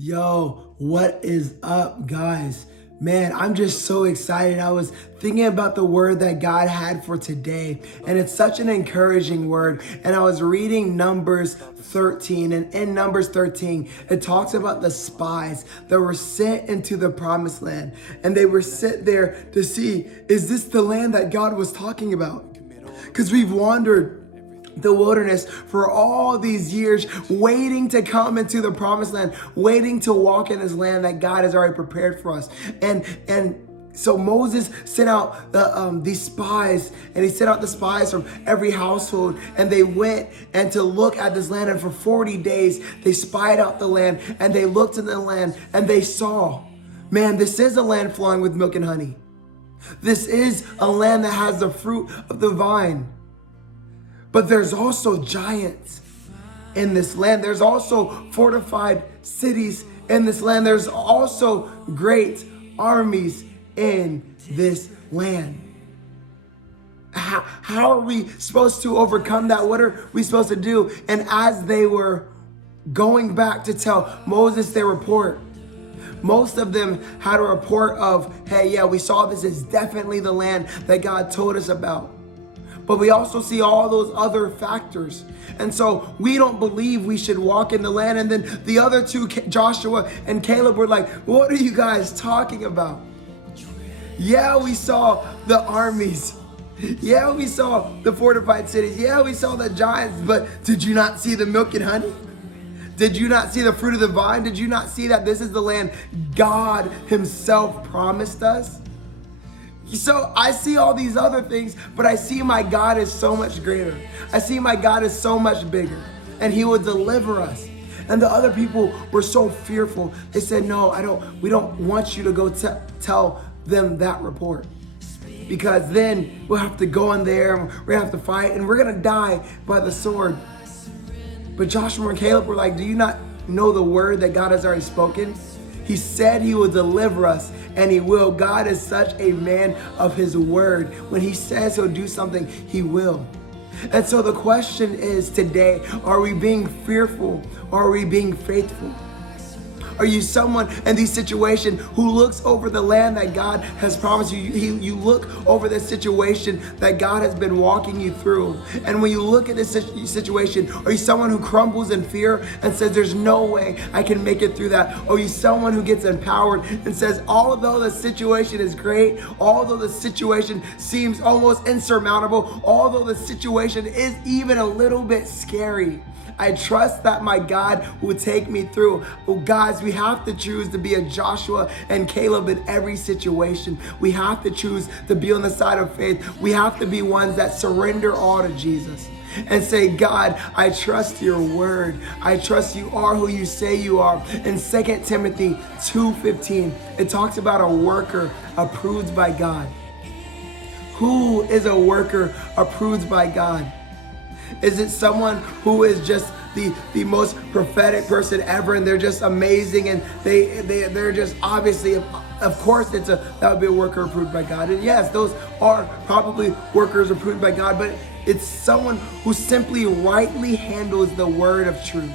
Yo, what is up, guys? Man, I'm just so excited. I was thinking about the word that God had for today, and it's such an encouraging word. And I was reading Numbers 13, and in Numbers 13, it talks about the spies that were sent into the promised land, and they were sent there to see, is this the land that God was talking about? Because we've wandered the wilderness for all these years, waiting to come into the promised land, waiting to walk in this land that God has already prepared for us. So Moses sent out these spies, and he sent out the spies from every household, and they went and to look at this land. And for 40 days, they spied out the land, and they looked in the land, and they saw, man, this is a land flowing with milk and honey. This is a land that has the fruit of the vine. But there's also giants in this land. There's also fortified cities in this land. There's also great armies in this land. How are we supposed to overcome that? What are we supposed to do? And as they were going back to tell Moses their report, most of them had a report of, hey, yeah, we saw this is definitely the land that God told us about. But we also see all those other factors. And so we don't believe we should walk in the land. And then the other two, Joshua and Caleb, were like, what are you guys talking about? Yeah, we saw the armies. Yeah, we saw the fortified cities. Yeah, we saw the giants. But did you not see the milk and honey? Did you not see the fruit of the vine? Did you not see that this is the land God himself promised us? So I see all these other things, but I see my God is so much greater. I see my God is so much bigger, and he will deliver us. And the other people were so fearful. They said, no, we don't want you to go tell them that report, because then we'll have to go in there and we're gonna have to fight and we're gonna die by the sword. But Joshua and Caleb were like, do you not know the word that God has already spoken? He said he will deliver us, and he will. God is such a man of his word. When he says he'll do something, he will. And so the question is today, are we being fearful or are we being faithful? Are you someone in these situations who looks over the land that God has promised you? You look over the situation that God has been walking you through. And when you look at this situation, are you someone who crumbles in fear and says, there's no way I can make it through that? Or are you someone who gets empowered and says, although the situation is great, although the situation seems almost insurmountable, although the situation is even a little bit scary, I trust that my God will take me through. Well, guys, we have to choose to be a Joshua and Caleb in every situation. We have to choose to be on the side of faith. We have to be ones that surrender all to Jesus and say, God, I trust your word. I trust you are who you say you are. In 2 Timothy 2:15, it talks about a worker approved by God. Who is a worker approved by God? Is it someone who is just the most prophetic person ever, and they're just amazing, and they're just obviously, of course that would be a worker approved by God. And yes, those are probably workers approved by God, but it's someone who simply rightly handles the word of truth.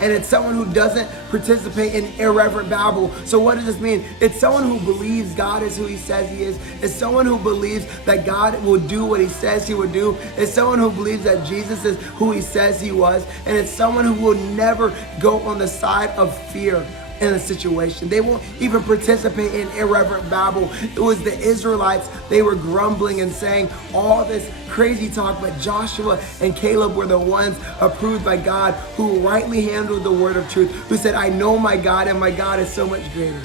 And it's someone who doesn't participate in irreverent babble. So what does this mean? It's someone who believes God is who he says he is. It's someone who believes that God will do what he says he would do. It's someone who believes that Jesus is who he says he was. And it's someone who will never go on the side of fear in a situation. They won't even participate in irreverent babble. It was the Israelites. They were grumbling and saying all this crazy talk, but Joshua and Caleb were the ones approved by God, who rightly handled the word of truth, who said, I know my God, and my God is so much greater.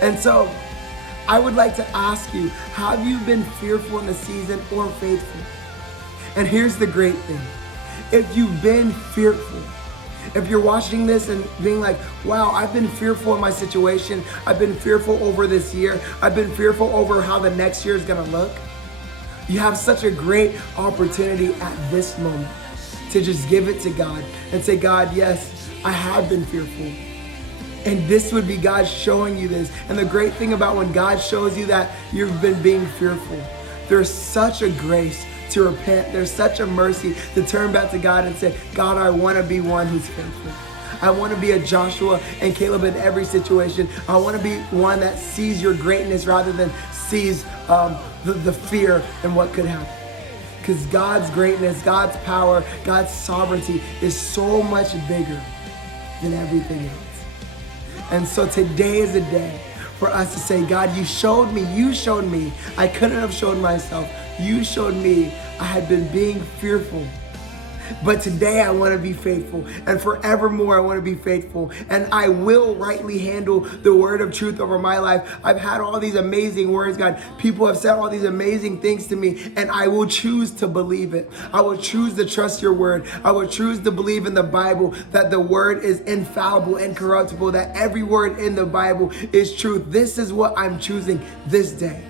And so I would like to ask you, have you been fearful in the season or faithful? And here's the great thing. If you've been fearful, if you're watching this and being like, wow, I've been fearful in my situation. I've been fearful over this year. I've been fearful over how the next year is going to look. You have such a great opportunity at this moment to just give it to God and say, God, yes, I have been fearful. And this would be God showing you this. And the great thing about when God shows you that you've been being fearful, there's such a grace to repent. There's such a mercy to turn back to God and say, God, I want to be one who's faithful. I want to be a Joshua and Caleb in every situation. I want to be one that sees your greatness rather than sees the fear and what could happen. Because God's greatness, God's power, God's sovereignty is so much bigger than everything else. And so today is a day for us to say, God, you showed me. I couldn't have shown myself. You showed me I had been being fearful. But today I want to be faithful, and forevermore I want to be faithful, and I will rightly handle the word of truth over my life. I've had all these amazing words, God. People have said all these amazing things to me, and I will choose to believe it. I will choose to trust your word. I will choose to believe in the Bible, that the word is infallible, incorruptible, that every word in the Bible is truth. This is what I'm choosing this day.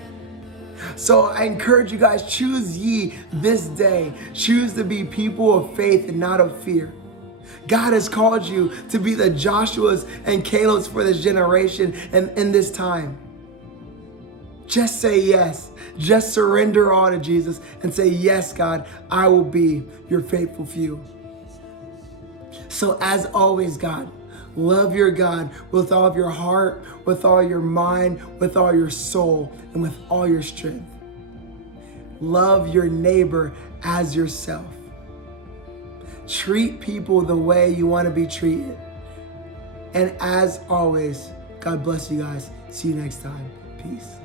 So I encourage you guys, choose ye this day. Choose to be people of faith and not of fear. God has called you to be the Joshuas and Calebs for this generation and in this time. Just say yes. Just surrender all to Jesus and say, yes, God, I will be your faithful few. So as always, God, love your God with all of your heart, with all your mind, with all your soul, and with all your strength. Love your neighbor as yourself. Treat people the way you want to be treated. And as always, God bless you guys. See you next time. Peace.